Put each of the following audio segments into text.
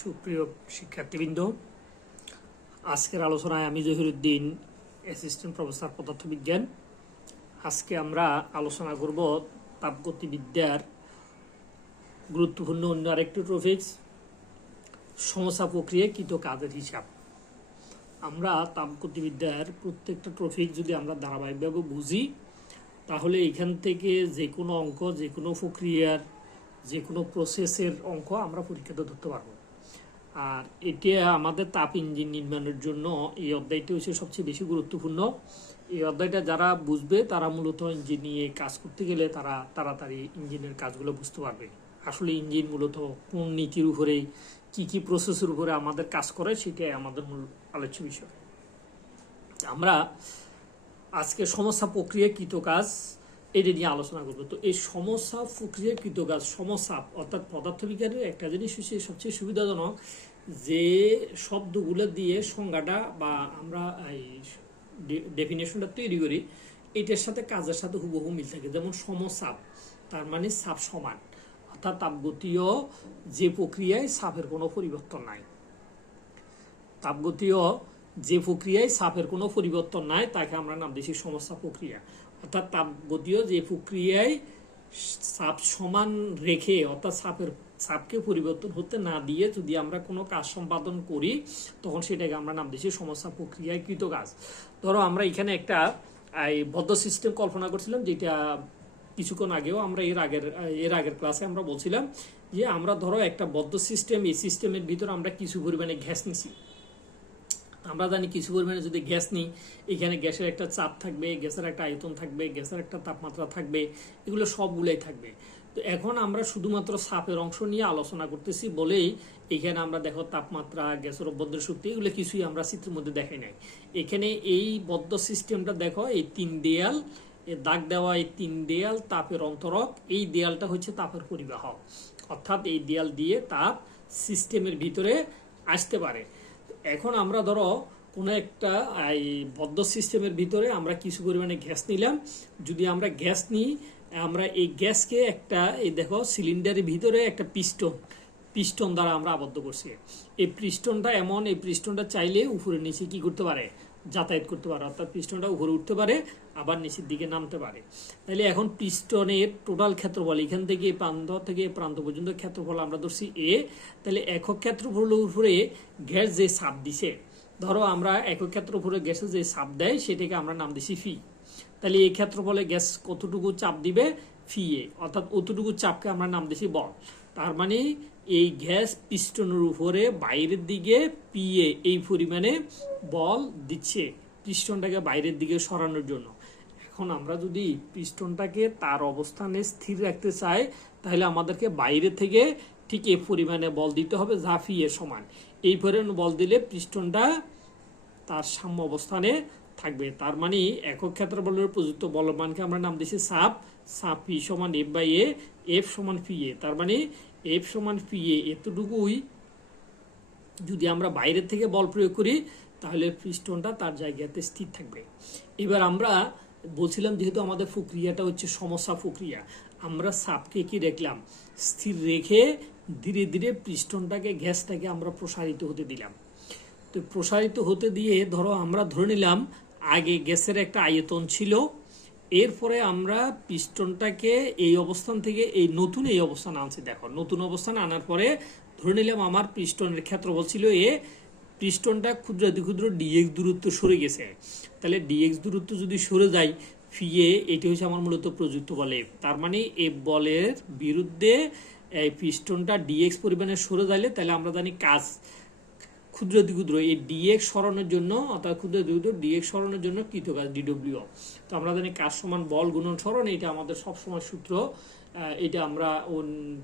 সুপ্রিয় শিক্ষার্থীবৃন্দ, আজকের আলোচনায় আমি জহিরুদ্দিন, অ্যাসিস্ট্যান্ট প্রফেসর পদার্থবিজ্ঞান। আজকে আমরা আলোচনা করব তাপগতিবিদ্যার গুরুত্বপূর্ণ অন্য আরেকটি টপিক, সমস্যা প্রক্রিয়াকৃত কাজের হিসাব। আমরা তাপগতিবিদ্যার প্রত্যেকটা টপিক যদি আমরা ধারাবাহিকভাবে বুঝি, তাহলে এখান থেকে যে কোনো অঙ্ক, যে কোনো প্রক্রিয়ার, যে কোনো প্রসেসের অঙ্ক আমরা পরীক্ষাতে ধরতে পারবো। আর এটা আমাদের তাপ ইঞ্জিন নির্মাণের জন্য এই অধ্যায়টি হচ্ছে সবচেয়ে বেশি গুরুত্বপূর্ণ। এই অধ্যায়টা যারা বুঝবে তারা মূলত ইঞ্জিন নিয়ে কাজ করতে গেলে তারা তাড়াতাড়ি ইঞ্জিনের কাজগুলো বুঝতে পারবে। আসলে ইঞ্জিন মূলত কোন নীতির উপরে, কি প্রসেসের উপরে আমাদের কাজ করে, সেটাই আমাদের মূল আলোচ্য বিষয়। আমরা আজকে সমস্যা প্রক্রিয়াকৃত কাজ এটা নিয়ে আলোচনা করবো। তো এই সমস্যা প্রক্রিয়াকৃত কাজ, সমস্যা অর্থাৎ পদার্থবিজ্ঞানের একটা জিনিস হচ্ছে সবচেয়ে সুবিধাজনক যে শব্দগুলো দিয়ে সংজ্ঞাটা বা আমরা এই ডেফিনেশনটা তৈরি করি, এটার সাথে কাজের সাথে হুবহু মিল থাকে। যেমন সমচাপ, তার মানে চাপ সমান, অর্থাৎ তাপগতীয় যে প্রক্রিয়ায় চাপের কোনো পরিবর্তন নাই। তাপগতীয় যে প্রক্রিয়ায় চাপের কোনো পরিবর্তন নাই তাকে আমরা নাম দিয়েছি সমস্যা প্রক্রিয়া। অর্থাৎ তাপগতীয় যে প্রক্রিয়ায় চাপ সমান রেখে, অর্থাৎ চাপকে পরিবর্তন হতে না দিয়ে যদি আমরা কোনো কাজ সম্পাদন করি, তখন সেটাকে আমরা নাম দিয়েছি সমস্যা প্রক্রিয়াকৃত কাজ। ধরো আমরা এখানে একটা বদ্ধ সিস্টেম কল্পনা করছিলাম, যেটা কিছুক্ষণ আগেও আমরা এর আগের ক্লাসে আমরা বলছিলাম যে আমরা ধরো একটা বদ্ধ সিস্টেম, এই সিস্টেমের ভিতরে আমরা কিছু পরিমাণে গ্যাস নিছি। আমরা জানি কিছু পরিমাণে যদি গ্যাস নিই, এখানে গ্যাসের একটা চাপ থাকবে, গ্যাসের একটা আয়তন থাকবে, গ্যাসের একটা তাপমাত্রা থাকবে, এগুলো সবগুলাই থাকবে। তো এখন আমরা শুধুমাত্র চাপের অংশ নিয়ে আলোচনা করতেছি বলেই এখানে আমরা দেখো তাপমাত্রা, গ্যাসের অভ্যন্তরীণ শক্তি, এগুলো কিছুই আমরা চিত্রের মধ্যে দেখাই নাই। এখানে এই বদ্ধ সিস্টেমটা দেখো, এই তিন দেয়াল, দাগ দেওয়া এই তিন দেয়াল তাপের অন্তরক, এই দেয়ালটা হচ্ছে তাপের পরিবাহক। অর্থাৎ এই দেয়াল দিয়ে তাপ সিস্টেমের ভিতরে আসতে পারে। এখন আমরা ধরো কোনো একটা এই বদ্ধ সিস্টেমের ভিতরে আমরা কিছু পরিমাণে গ্যাস নিলাম। যদি আমরা গ্যাস নিই, আমরা এই গ্যাসকে একটা, এই দেখো সিলিন্ডারের ভিতরে একটা পিস্টন দ্বারা আমরা আবদ্ধ করছি। এই পিস্টনটা এমন, এই পিস্টনটা চাইলে উপরে নিচে কি করতে পারে, যাতায়াত করতে পারে। অর্থাৎ পিস্টনটা উপরে উঠতে পারে, আবার নিচের দিকে নামতে পারে। তাহলে এখন পিস্টনের টোটাল ক্ষেত্রফল, এখান থেকে প্রান্ত থেকে প্রান্ত পর্যন্ত ক্ষেত্রফল আমরা ধরছি এ। তাহলে একক ক্ষেত্রফলের উপরে গ্যাস যে চাপ দিছে, ধরো আমরা একক ক্ষেত্রফলে গ্যাসের যে চাপ দেয় সেটাকে আমরা নাম দিছি ফি। তাহলে এই ক্ষেত্রফলে গ্যাস কতটুকু চাপ দিবে, ফি এ, অর্থাৎ অতটুকু চাপকে আমরা নাম দিছি বল। তার মানে এই গ্যাস পিস্টনের উপরে বাইরের দিকে পি এ এই পরিমাণে বল দিচ্ছে পিস্টনটাকে বাইরের দিকে সরানোর জন্য। এখন আমরা যদি পিস্টনটাকে তার অবস্থানে স্থির রাখতে চাই, তাহলে আমাদেরকে বাইরে থেকে ঠিক এই পরিমাণে বল দিতে হবে যা ফি এর সমান। এই পরিমাণ বল দিলে পিস্টনটা তার সাম্য অবস্থানে থাকবে। তার মানে একক ক্ষেত্রফলের প্রযুক্ত বলমানকে আমরা নাম দিয়েছি চাপ। চাপ পি সমান এফ বাই এ, এফ সমান পি এ। তার মানে এফ সমান পি এ, এতটুকুই যদি আমরা বাইরের থেকে বল প্রয়োগ করি, তাহলে পিস্টনটা তার জায়গাতে স্থির থাকবে। এবার আমরা বলছিলাম যেহেতু আমাদের প্রক্রিয়াটা হচ্ছে সমস্যা প্রক্রিয়া, আমরা চাপকে কি রাখলাম, স্থির রেখে ধীরে ধীরে পিস্টনটাকে, গ্যাসটাকে আমরা প্রসারিত হতে দিলাম। তো প্রসারিত হতে দিয়ে ধরো আমরা ধরে নিলাম আগে গ্যাসের একটা আয়তন ছিল, এরপরে আমরা পিস্টনটাকে এই অবস্থান থেকে এই অবস্থান আনছি। দেখো নতুন অবস্থান আনার পরে ধরে নিলাম আমার পিস্টনের ক্ষেত্রফল ছিল এ, পিস্টনটা ক্ষুদ্র ডিএক্স দূরত্ব সরে গেছে। তাহলে ডিএক্স দূরত্ব যদি সরে যায়, ফি এ, এটি হচ্ছে আমার মূলত প্রযুক্ত বল এফ। তার মানে এফ বলের বিরুদ্ধে এই পিস্টনটা ডিএক্স পরিমাণে সরে যাইলে, তাহলে আমরা জানি কাজ ক্ষুদ্র এই ডিএক্স সরানোর জন্য, অর্থাৎ ক্ষুদ্র ডিএক্স সরানোর জন্য কৃত কাজ ডিডব্লিউ। তো আমরা জানি কাজ সমান বল গুণন সরণ, এটা আমাদের সবসময় সূত্র। এটা আমরা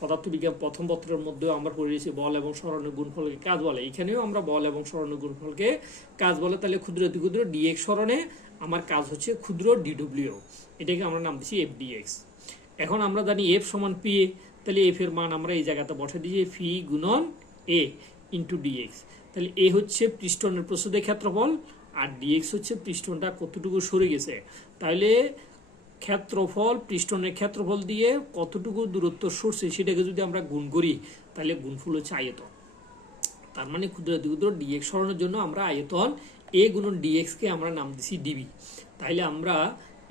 পদার্থবিজ্ঞান প্রথম পত্রের মধ্যেও আমরা পড়েছি, বল এবং সরণের গুণফলকে কাজ বলে। এখানেও আমরা বল এবং সরণের গুণফলকে কাজ বলে। তাহলে ক্ষুদ্র ডিএক্স সরণে আমার কাজ হচ্ছে ক্ষুদ্র ডিডব্লিউ, এটাকে আমরা নাম দিচ্ছি এফ ডিএক্স। এখন আমরা জানি এফ সমান পি এ, তাহলে এফ এর মান আমরা এই জায়গাতে বসে দিয়েছি ফি গুণন এ ইন্টু ডিএক্স। তাহলে এ হচ্ছে পিস্টনের প্রস্থের ক্ষেত্রফল, আর ডিএক্স হচ্ছে পিস্টনটা কতটুকু সরে গেছে। তাহলে ক্ষেত্রফল, পিস্টনের ক্ষেত্রফল দিয়ে কতটুকু দূরত্ব সরছে সেটাকে যদি আমরা গুণ করি, তাহলে গুণফল হচ্ছে আয়তন। তার মানে ক্ষুদ্রাতি ক্ষুদ্র ডিএক্স সরানোর জন্য আমরা আয়তন এ গুণন ডিএক্স কে আমরা নাম দিছি ডিবি। তাইলে আমরা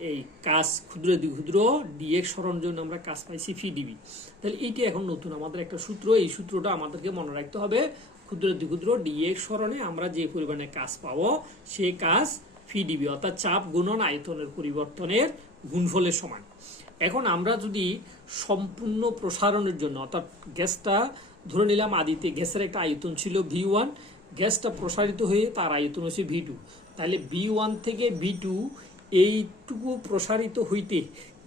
এই কাজ ক্ষুদ্রাতি ক্ষুদ্র ডিএক্স সরানোর জন্য আমরা কাজ পাইছি ফি ডিবি। তাহলে এইটি এখন নতুন আমাদের একটা সূত্র, এই সূত্রটা আমাদেরকে মনে রাখতে হবে। ক্ষুদ্রাতি ক্ষুদ্র ডিএক্স সরণে আমরা যে পরিমাণে কাজ পাবো সেই কাজ ফি ডিবি, অর্থাৎ চাপ গুণন আয়তনের পরিবর্তনের গুণফলের সমান। এখন আমরা যদি সম্পূর্ণ প্রসারণের জন্য, অর্থাৎ গ্যাসটা ধরে নিলাম আদিতে গ্যাসের একটা আয়তন ছিল V1, গ্যাসটা প্রসারিত হয়ে তার আয়তন হচ্ছে V2, তাহলে B1 থেকে B2 এইটুকু প্রসারিত হইতে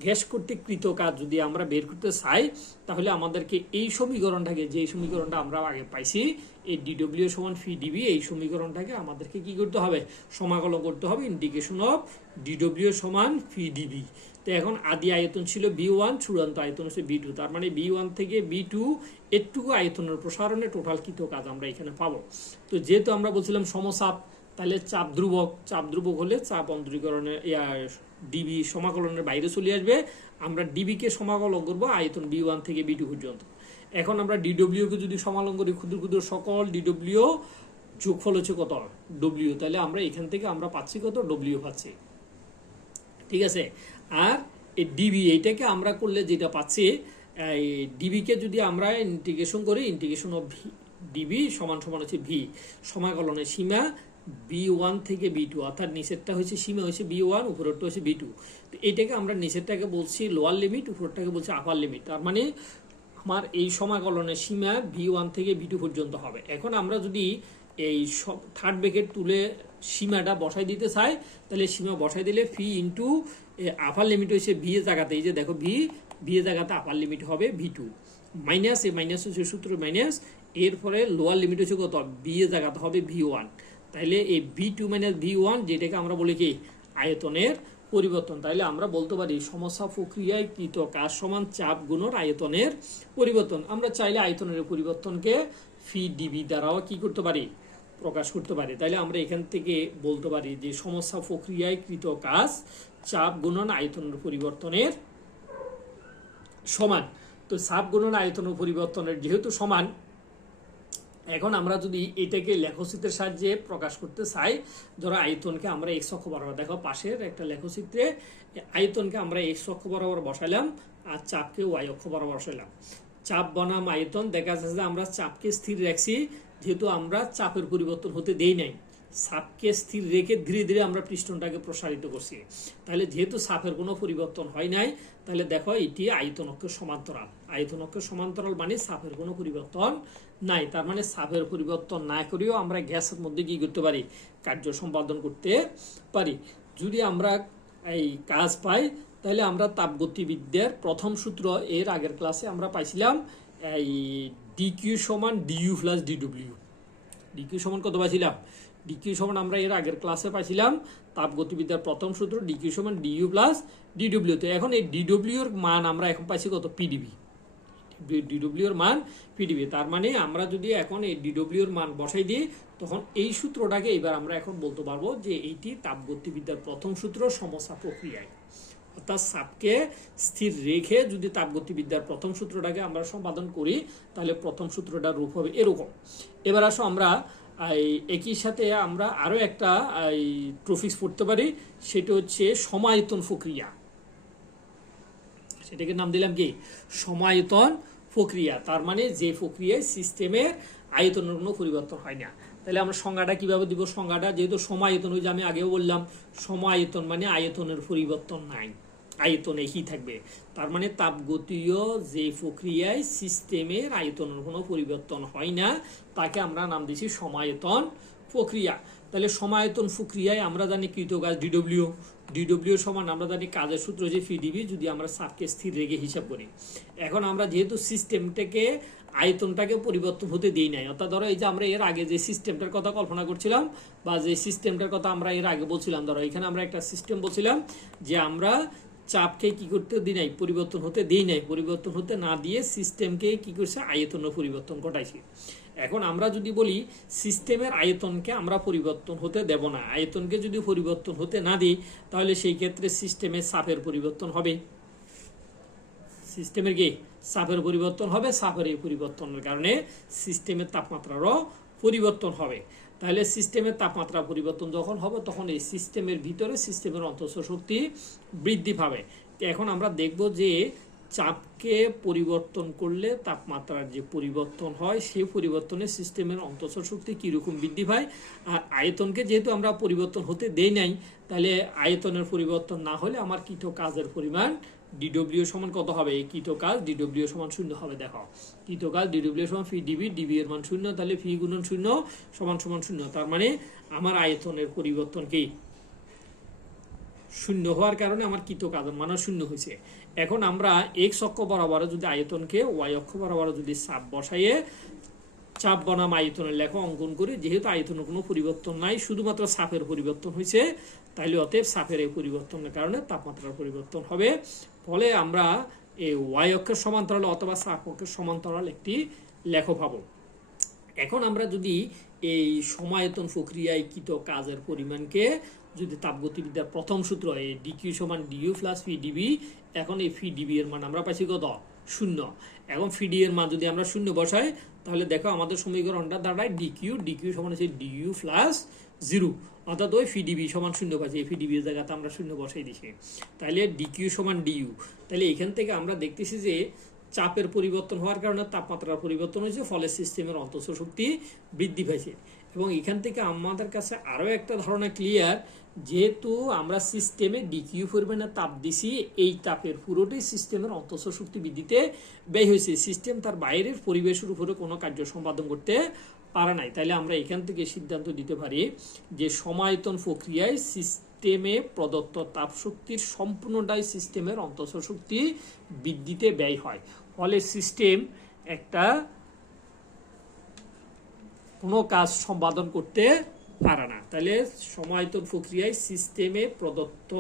গ্যাস কর্তৃক কৃত কাজ যদি আমরা বের করতে চাই, তাহলে আমাদেরকে এই সমীকরণটাকে, যে সমীকরণটা আমরা আগে পাইছি এই ডিডব্লিউ সমান ফি ডিবি, এই সমীকরণটাকে আমাদেরকে কি করতে হবে, সমাকলন করতে হবে ইন্টিগ্রেশন অফ ডিডব্লিউ সমান ফি ডিবি। তো এখন আদি আয়তন ছিল B1, চূড়ান্ত আয়তন হচ্ছে B2, তার মানে B1 থেকে B2 এটুকু আয়তনের প্রসারণে টোটাল কৃত কাজ আমরা এখানে পাবো। তো যেহেতু আমরা বলছিলাম সমচাপ, তাহলে চাপ ধ্রুবক হলে চাপ অন্তরীকরণের ডিবি সমাকলনের বাইরে চলে আসবে। আমরা ডিবি কে সমাকলন করবো আয়তন B1 থেকে B2 পর্যন্ত। এখন আমরা ডিডব্লিউ কে যদি সমাকলন করি, ক্ষুদ্র ক্ষুদ্র সকল ডিডব্লিউ যোগফল হচ্ছে কত ডব্লিউ, তাহলে আমরা এখান থেকে আমরা পাচ্ছি কত ডব্লিউ পাচ্ছি, ঠিক আছে। আর এই ডিবি এইটাকে আমরা করলে যেটা পাচ্ছি, এই ডিবি কে যদি আমরা ইন্টিগ্রেশন করি, ইন্টিগ্রেশন অফ ডিবি সমান সমান হচ্ছে ভি সমাকলনের সীমা B1 থেকে B2, অর্থাৎ নিচেরটা হচ্ছে সীমা হচ্ছে B1, উপরেরটা হচ্ছে B2। তো এইটাকে আমরা নিচেরটাকে বলছি লোয়ার লিমিট, উপরেরটাকে বলছি আপার লিমিট। তার মানে আমার এই সমাকলনের সীমা B1 থেকে B2 পর্যন্ত হবে। এখন আমরা যদি এই থার্ড ব্র্যাকেট তুলে সীমাটা বসাই দিতে চাই, তাহলে সীমা বসাই দিলে ফি ইন্টু আপার লিমিট হচ্ছে ভি এর জায়গাতে, এই যে দেখো ভি এর জায়গাতে আপার লিমিট হবে V2 মাইনাস এই মাইনাস হচ্ছে সূত্র মাইনাস, এরপরে লোয়ার লিমিট হচ্ছে কত বি এর জায়গাতে হবে V1। তাইলে এই V2 মাইনাস V1 যেটাকে আমরা বলি কি আয়তনের পরিবর্তন। তাইলে আমরা বলতে পারি সমস্যা প্রক্রিয়ায় কৃত কাজ সমান চাপ গুণন আয়তনের পরিবর্তন। আমরা চাইলে আয়তনের পরিবর্তনকে ফি ডিবি দ্বারাও কি করতে পারি, প্রকাশ করতে পারি। তাইলে আমরা এখান থেকে বলতে পারি যে সমস্যা প্রক্রিয়ায় কৃত কাজ চাপ গুণন আয়তনের পরিবর্তনের সমান। তো চাপ গুণন আয়তনের পরিবর্তনের যেহেতু সমান, এখন আমরা যদি এটাকে লেখচিত্রের সাহায্যে প্রকাশ করতে চাই, ধরো আয়তনকে আমরা এক্স অক্ষ বরাবর, দেখো পাশের একটা লেখচিত্রে আয়তনকে আমরা এক্স অক্ষ বরাবর বসাইলাম আর চাপকে ওয়াই অক্ষ বরাবর বসাইলাম। চাপ বনাম আয়তন দেখা যাচ্ছে যে আমরা চাপকে স্থির রাখছি, যেহেতু আমরা চাপের পরিবর্তন হতে দেই নাই, চাপকে স্থির রেখে ধীরে ধীরে আমরা পিস্টনটাকে প্রসারিত করছি। তাহলে যেহেতু চাপের কোনো পরিবর্তন হয় নাই, তাহলে দেখো এটি আয়তন অক্ষের সমান্তরাল। আয়তন অক্ষের সমান্তরাল মানে চাপের কোনো পরিবর্তন নাই। তার মানে চাপের পরিবর্তন না করেও আমরা গ্যাসের মধ্যে কি করতে পারি, কার্য সম্পাদন করতে পারি। যদি আমরা এই কাজ পাই, তাহলে আমরা তাপগতিবিদ্যার প্রথম সূত্র এর আগের ক্লাসে আমরা পাইছিলাম এই ডিকিউ সমান ডিইউ প্লাস ডিডব্লিউ। ডিকিউ সমান কত পাইছিলাম, ডিকিউ সমান আমরা এর আগের ক্লাসে পাইছিলাম তাপগতিবিদ্যার প্রথম সূত্র ডিকিউ সমান ডিইউ প্লাস ডিডব্লিউ। তো এখন এই ডিডব্লিউর মান আমরা এখন পাইছি কত পিডিবি, ডিডব্লিউর মান পিডিবি। তার মানে আমরা যদি এখন এই ডিডব্লিউর মান বসাই দিই, তখন এই সূত্রটাকে এবার আমরা এখন বলতে পারবো যে এইটি তাপগতিবিদ্যার প্রথম সূত্র সমস্যা প্রক্রিয়ায়, অর্থাৎ চাপকে স্থির রেখে যদি তাপগতিবিদ্যার প্রথম সূত্রটাকে আমরা সম্পাদন করি, তাহলে প্রথম সূত্রটার রূপ হবে এরকম। এবার আসো আমরা একই সাথে আমরা আরো একটা ট্রফিক্স পড়তে পারি, সেটা হচ্ছে সমায়তন প্রক্রিয়া। সেটাকে নাম দিলাম কি সমায়তন প্রক্রিয়া। তার মানে যে প্রক্রিয়ায় সিস্টেমের আয়তনের কোনো পরিবর্তন হয় না। তাহলে আমরা সংজ্ঞাটা কিভাবে দিব, সংজ্ঞাটা যেহেতু সমায়তন, ওই যে আমি আগেও বললাম সমায়তন মানে আয়তনের পরিবর্তন নাই, আয়তন একই থাকবে। তার মানে তাপগতীয় যে প্রক্রিয়ায় সিস্টেমের আয়তনের কোনো পরিবর্তন হয় না, তাকে আমরা নাম দিছি সমায়তন প্রক্রিয়া। তাহলে সমায়তন প্রক্রিয়ায় আমরা জানি কৃত কাজ ডিডব্লিউ, ডিডব্লিউ সমান আমরা জানি কাজের সূত্র যে ফিডিবি, যদি আমরা চাপকে স্থির রেখে হিসাব করি। এখন আমরা যেহেতু সিস্টেমটাকে আয়তনটাকে পরিবর্তন হতে দিই নাই, অর্থাৎ ধরো এই যে আমরা এর আগে যে সিস্টেমটার কথা কল্পনা করছিলাম বা যে সিস্টেমটার কথা আমরা এর আগে বলছিলাম, ধরো এখানে আমরা একটা সিস্টেম বলছিলাম যে আমরা চাপকে কি করতে দিই নাই, পরিবর্তন হতে দিই নাই, পরিবর্তন হতে না দিয়ে সিস্টেমকে কি করছে আয়তনের পরিবর্তন ঘটাইছি। এখন আমরা যদি বলি সিস্টেমের আয়তনকে আমরা পরিবর্তন হতে দেব না, আয়তনকে যদি পরিবর্তন হতে না দিই, তাহলে সেই ক্ষেত্রে সিস্টেমের চাপের পরিবর্তন হবে, সিস্টেমের কি চাপের পরিবর্তন হবে। চাপের এই পরিবর্তনের কারণে সিস্টেমের তাপমাত্রারও পরিবর্তন হবে। তাহলে সিস্টেমের তাপমাত্রা পরিবর্তন যখন হবে তখন এই সিস্টেমের ভিতরে সিস্টেমের অন্তঃস্থ শক্তি বৃদ্ধি পাবে। এখন আমরা দেখব যে চাপকে পরিবর্তন করলে তাপমাত্রার যে পরিবর্তন হয় সেই পরিবর্তনে সিস্টেমের অন্তঃস্থ শক্তি কীরকম বৃদ্ধি পায়। আর আয়তনকে যেহেতু আমরা পরিবর্তন হতে দেই নাই, তাহলে আয়তনের পরিবর্তন না হলে আমার কৃত কাজের পরিমাণ ডিডব্লিউ সমান কত হবে? এই কৃত কাজ ডিডব্লিউ সমান 0 হবে। দেখো কৃত কাজ ডিডব্লিউ সমান ফি ডিবি, ডিবি এর মান 0, তাহলে ফি গুণন 0 সমান সমান 0। তার মানে আমার আয়তনের পরিবর্তন কি 0 হওয়ার কারণে আমার কৃত কাজের মান 0 হয়েছে। এখন আমরা এক্স অক্ষ বরাবর যদি আয়তনকে ওয়াই অক্ষ বরাবর যদি চাপ বসাইয়ে চাপ বনাম আয়তনের লেখা অঙ্কন করি, যেহেতু আয়তনের কোনো পরিবর্তন নাই, শুধুমাত্র চাপের পরিবর্তন হয়েছে, তাইলে অতএব চাপের এই পরিবর্তনের কারণে তাপমাত্রার পরিবর্তন হবে। ফলে আমরা এই ওয়াই অক্ষের সমান্তরাল অথবা চাপ অক্ষের সমান্তরাল একটি লেখ পাবো। এখন আমরা যদি এই সমায়তন প্রক্রিয়ায় কৃত কাজের পরিমাণকে যদি তাপগতিবিদ্যার প্রথম সূত্র এই ডিকিউ সমান ডিইউ প্লাস ফি ডিবি, এখন এই ফি ডিবি এর মান আমরা পাইছি কত? 0। এখন ফি ডি এর মান যদি আমরা 0 বসাই, তাহলে দেখো আমাদের সমীকরণটা দাঁড়ায় ডিকিউ সমান হচ্ছে ডিইউ প্লাস 0, অর্থাৎ ওই ফি ডিবি সমান 0 পাচ্ছি। এই ফি ডিবি এর জায়গাতে আমরা 0 বসাই দিছি, তাহলে ডিকিউ সমান ডিইউ। তাহলে এখান থেকে আমরা দেখতেছি যে চাপের পরিবর্তন হওয়ার কারণে তাপমাত্রার পরিবর্তন হয়েছে, ফলে সিস্টেমের অন্তঃস্থ শক্তি বৃদ্ধি পাইছে। এবং এখান থেকে আমাদের কাছে আরও একটা ধারণা ক্লিয়ার, যেহেতু আমরা সিস্টেমে ডিকিউ পরিমাণে তাপ দিছি, এই তাপের পুরোটাই সিস্টেমের অন্তঃস্থ শক্তি বৃদ্ধিতে ব্যয় হয়েছে। সিস্টেম তার বাইরের পরিবেশের উপরে কোনো কার্য সম্পাদন করতে পারে নাই। তাইলে আমরা এখান থেকে সিদ্ধান্ত দিতে পারি যে সমায়তন প্রক্রিয়ায় সিস্টেমে প্রদত্ত তাপ শক্তির সম্পূর্ণটাই সিস্টেমের অন্তঃস্থ শক্তি বৃদ্ধিতে ব্যয় হয়। ফলে সিস্টেম একটা কোনো কাজ সম্পাদন করতে পারে না। তাহলে সমায়তন প্রক্রিয়ায় সিস্টেমে প্রদত্ত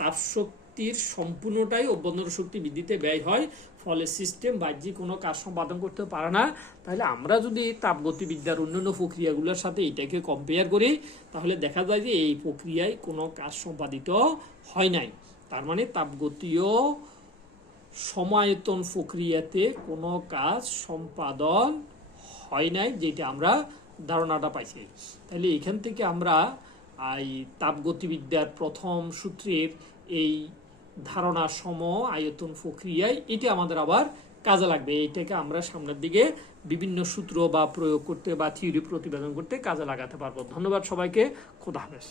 তাপশক্তির সম্পূর্ণটাই অভ্যন্তর শক্তি বৃদ্ধিতে ব্যয় হয়, ফলে সিস্টেম বাহ্যিক কোনো কাজ সম্পাদন করতে পারে না। তাহলে আমরা যদি তাপগতিবিদ্যার অন্যান্য প্রক্রিয়াগুলোর সাথে এটাকে কম্পেয়ার করি, তাহলে দেখা যায় যে এই প্রক্রিয়ায় কোনো কাজ সম্পাদিত হয় নাই। তার মানে তাপগতীয় সমায়তন প্রক্রিয়াতে কোনো কাজ সম্পাদন হয় নাই, যেটা আমরা ধারণাটা পাইছি। তাহলে এখান থেকে আমরা এই তাপগতিবিদ্যার প্রথম সূত্রের এই ধারণা সম আয়তন প্রক্রিয়ায় এটা আমাদের আবার কাজে লাগবে। এটাকে আমরা সামনের দিকে বিভিন্ন সূত্র বা প্রয়োগ করতে বা থিওরি প্রতিবেদন করতে কাজে লাগাতে পারবো। ধন্যবাদ সবাইকে। খোদা হাফেজ।